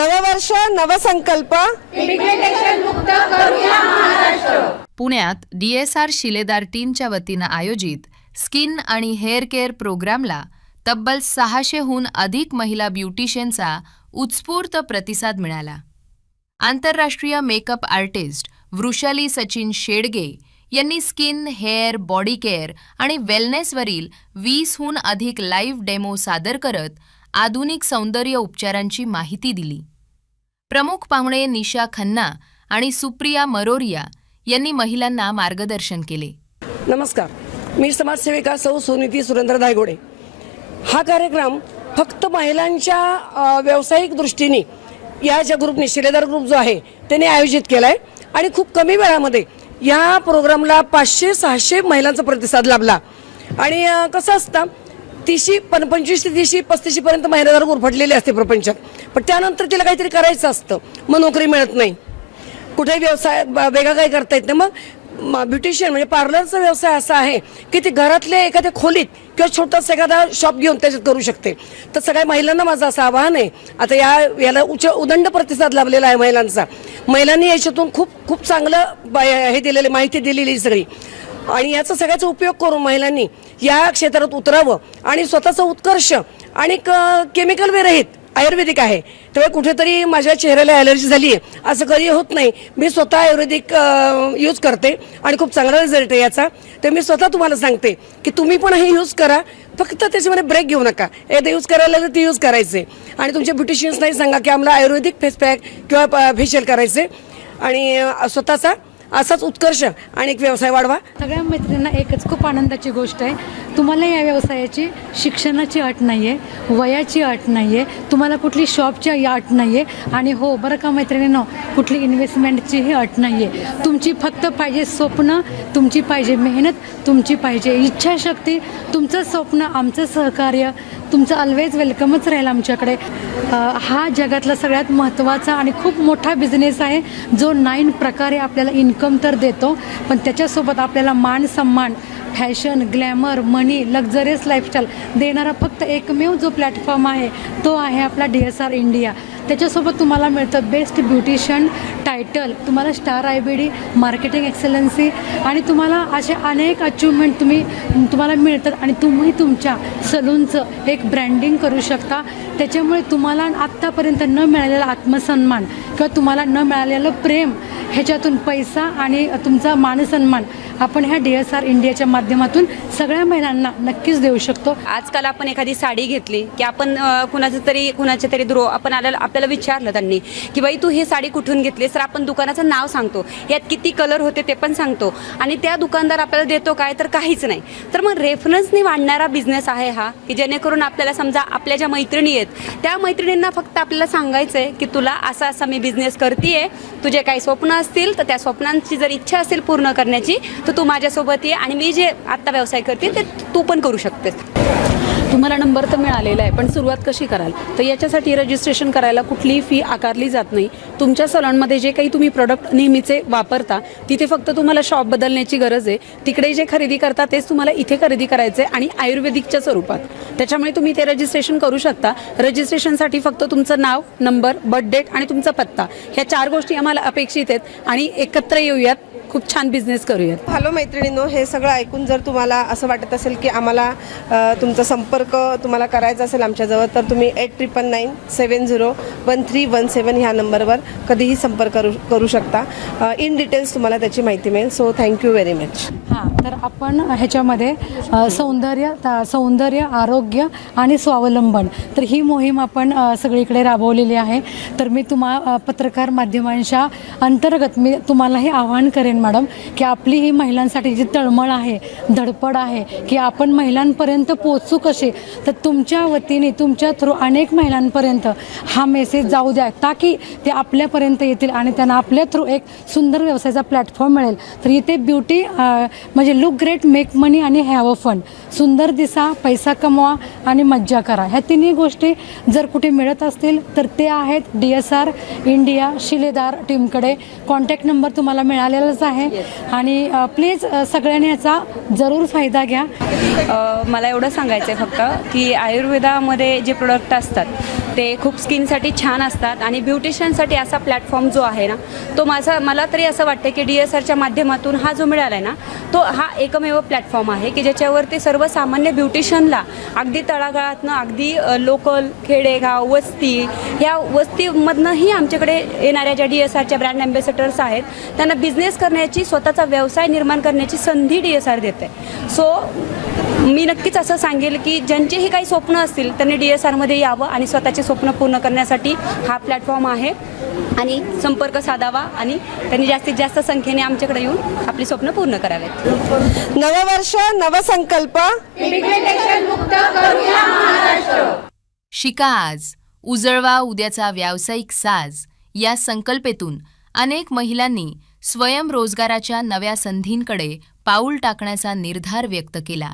नववर्ष नवसंकल्प पिग्मेंटेशन मुक्त करूया महाराष्ट्र। पुण्यात DSR शिलेदार टीमच्या वतीनं आयोजित स्किन आणि हेअर केअर प्रोग्रामला तब्बल 600हून अधिक महिला ब्युटिशियनचा उत्स्फूर्त प्रतिसाद मिळाला। आंतरराष्ट्रीय मेकअप आर्टिस्ट वृषाली सचिन शेडगे यांनी स्किन, हेअर, बॉडी केअर आणि वेलनेसवरील 20हून अधिक लाईव्ह डेमो सादर करत आधुनिक सौंदर्य उपचारांची माहिती दिली। प्रमुख पाहुणे निशा खन्ना आणि सुप्रिया मरोरिया यांनी महिलांना मार्गदर्शन केले। नमस्कार, मी समाजसेविका सौ सुनीती सुरेंद्र धायगोडे। हा कार्यक्रम फक्त महिलांच्या व्यावसायिक दृष्टीने या ज्या ग्रुपने शिलेदार ग्रुप जो आहे त्याने आयोजित केलाय आणि खूप कमी वेळामध्ये या प्रोग्रामला 500-600 महिलांचा प्रतिसाद लाभला। आणि कसं असतं 25 ते 30-35 पर्यंत महिला जर गुरफटलेली असते प्रपंचात, पण त्यानंतर तिला काहीतरी करायचं असतं, मग नोकरी मिळत नाही, कुठेही व्यवसाय वेगळा काही करता येत नाही। मग ब्युटिशियन म्हणजे पार्लरचा व्यवसाय असा आहे की ते घरातल्या एखाद्या खोलीत किंवा छोटासा एखादा शॉप घेऊन त्याच्यात करू शकते। तर सगळ्या महिलांना माझं असं आवाहन आहे, आता याला उदंड प्रतिसाद लाभलेला आहे महिलांचा। महिलांनी याच्यातून खूप चांगलं हे दिलेले माहिती दिलेली सगळी, आणि याचा सगळ्याचा उपयोग करून महिलांनी या क्षेत्रात उतरावं आणि स्वतःचा उत्कर्ष आणि केमिकल विरहित आयुर्वेदिक आहे तेव्हा कुठेतरी माझ्या चेहऱ्याला ॲलर्जी झाली आहे असं कधी होत नाही। मी स्वतः आयुर्वेदिक यूज करते आणि खूप चांगला रिझल्ट आहे याचा। तर मी स्वतः तुम्हाला सांगते की तुम्ही पण हे यूज करा, फक्त त्याच्यामध्ये ब्रेक घेऊ नका। एकदा यूज करायला तर ते यूज करायचे आणि तुमच्या ब्युटिशियन्सनाही सांगा की आम्हाला आयुर्वेदिक फेस पॅक किंवा फेशियल करायचे आणि स्वतःचा असाच उत्कर्ष आणि एक व्यवसाय वाढवा। सगळ्या मैत्रिणींना एकच खूप आनंदाची गोष्ट आहे, तुम्हाला या व्यवसायाची शिक्षणाची अट नाही आहे, वयाची अट नाही आहे, तुम्हाला कुठली शॉपची अट नाही आहे, आणि हो बरं का मैत्रिणींनो, कुठली इन्व्हेस्टमेंटचीही अट नाही आहे। तुमची फक्त पाहिजे स्वप्न, तुमची पाहिजे मेहनत, तुमची पाहिजे इच्छाशक्ती, तुमचं स्वप्न, आमचं सहकार्य, तुमचं ऑलवेज वेलकमच राहील आमच्याकडे। हा जगातला सगळ्यात महत्त्वाचा आणि खूप मोठा बिझनेस आहे जो 9 प्रकारे आपल्याला इन्कम तर देतो, पण त्याच्यासोबत आपल्याला मान सन्मान, फॅशन, ग्लॅमर, मनी, लक्झरियस लाईफस्टाईल देणारा फक्त एकमेव जो प्लॅटफॉर्म आहे तो आहे आपला DSR इंडिया। त्याच्यासोबत तुम्हाला मिळतं बेस्ट ब्युटिशियन टायटल, तुम्हाला स्टार IBD, मार्केटिंग एक्सलन्सी, आणि तुम्हाला असे अनेक अचिव्हमेंट तुम्हाला मिळतात, आणि तुम्ही तुमच्या सलूनचं एक ब्रँडिंग करू शकता। त्याच्यामुळे तुम्हाला आत्तापर्यंत न मिळालेला आत्मसन्मान किंवा तुम्हाला न मिळालेलं प्रेम, ह्याच्यातून पैसा आणि तुमचा मानसन्मान आपण ह्या DSR इंडियाच्या माध्यमातून सगळ्या महिलांना नक्कीच देऊ शकतो। आजकाल आपण एखादी साडी घेतली की आपण कुणाच्या तरी आपण आपल्याला विचारलं त्यांनी की बाई तू ही साडी कुठून घेतलीस, तर आपण दुकानाचं नाव सांगतो, यात किती कलर होते ते पण सांगतो, आणि त्या दुकानदार आपल्याला देतो काय, तर काहीच नाही। तर मग रेफरन्सनी वाढणारा बिझनेस आहे हा, की जेणेकरून आपल्याला समजा आपल्या ज्या मैत्रिणी आहेत त्या मैत्रिणींना फक्त आपल्याला सांगायचं आहे की तुला असा मी बिझनेस करते, तुझे काही स्वप्न असतील तर त्या स्वप्नांची जर इच्छा असेल पूर्ण करण्याची तर तू माझ्यासोबत ये, आणि मी जे आत्ता व्यवसाय करते ते तू पण करू शकतेस। तुम्हाला नंबर तर मिळालेला आहे, पण सुरुवात कशी कराल, तर याच्यासाठी रजिस्ट्रेशन करायला कुठलीही फी आकारली जात नाही। तुमच्या सलॉनमध्ये जे काही तुम्ही प्रोडक्ट नेहमीचे वापरता तिथे फक्त तुम्हाला शॉप बदलण्याची गरज आहे, तिकडे जे खरेदी करता तेच तुम्हाला इथे खरेदी करायचं आहे, आणि आयुर्वेदिकच्या स्वरूपात। त्याच्यामुळे तुम्ही ते रजिस्ट्रेशन करू शकता। रजिस्ट्रेशनसाठी फक्त तुमचं नाव, नंबर, बर्थ डेट आणि तुमचा पत्ता, ह्या 4 गोष्टी आम्हाला अपेक्षित आहेत, आणि एकत्र येऊयात, खूप छान बिझनेस करूयात। हॅलो मैत्रिणींनो, हे सगळं ऐकून जर तुम्हाला असं वाटत असेल की आम्हाला तुमचा संपर्क तुम्हाला करायचा असेल आमच्याजवळ, तर तुम्ही 8999701317 ह्या नंबरवर कधीही संपर्क करू शकता। इन डिटेल्स तुम्हाला त्याची माहिती मिळेल। So thank you very much. हां, तर आपण ह्याच्यामध्ये सौंदर्य, आरोग्य आणि स्वावलंबन, तर ही मोहीम आपण सगळीकडे राबवलेली आहे। तर मी पत्रकार माध्यमांच्या अंतर्गत मी तुम्हालाही आवाहन करेन मॅडम की आपली ही महिलांसाठी जी तळमळ आहे, धडपड आहे की आपण महिलांपर्यंत पोहोचू कसे, तर तुमच्या वतीने तुमच्या थ्रू अनेक महिलांपर्यंत हा मेसेज जाऊ द्या, ताकी ते आपल्यापर्यंत येतील आणि त्यांना आपल्या थ्रू एक सुंदर व्यवसायाचा प्लॅटफॉर्म मिळेल। तर इथे ब्युटी म्हणजे लुक ग्रेट, मेक मनी आणि हॅव अ फन, सुंदर दिसा, पैसा कमवा आणि मज्जा करा, ह्या 3 गोष्टी जर कुठे मिळत असतील तर ते आहेत DSR इंडिया शिलेदार टीमकडे। कॉन्टॅक्ट नंबर तुम्हाला मिळालेलाच आहे, आणि प्लीज सगळ्यांनी याचा जरूर फायदा घ्या। मला एवढं सांगायचं आहे फक्त की आयुर्वेदामध्ये जे प्रोडक्ट असतात ते खूप स्किनसाठी छान असतात आणि ब्युटिशियनसाठी असा प्लॅटफॉर्म जो आहे ना तो मला तरी असं वाटतं की DSRच्या माध्यमातून हा जो मिळाला आहे ना तो हा एकमेव प्लॅटफॉर्म आहे की ज्याच्यावरती सर्वसामान्य ब्युटिशियनला अगदी तळागाळातनं अगदी लोकल खेडेगाव वस्ती ह्या वस्तीमधनंही आमच्याकडे येणाऱ्या ज्या DSRच्या ब्रँड ॲम्बॅसेडर्स आहेत त्यांना बिझनेस करण्याची स्वतःचा व्यवसाय निर्माण करण्याची संधी DSR देते. सो मी नक्कीच असं सांगेल की ज्यांचेही काही स्वप्न असतील त्यांनी DSRमध्ये यावं आणि स्वतःचे स्वप्न पूर्ण करण्यासाठी हा प्लॅटफॉर्म आहे आणि संपर्क साधावा आणि त्यांनी जास्तीत जास्त संख्येने आमच्याकडे येऊन आपली स्वप्न पूर्ण करावेत. नववर्ष नवसंकल्प पिगमेंटेशन मुक्त करूया महाराष्ट्र. शिका आज, उजळवा उद्याचा व्यावसायिक साज या संकल्पेतून अनेक महिलांनी स्वयंरोजगाराच्या नव्या संधींकडे पाऊल टाकण्याचा निर्धार व्यक्त केला.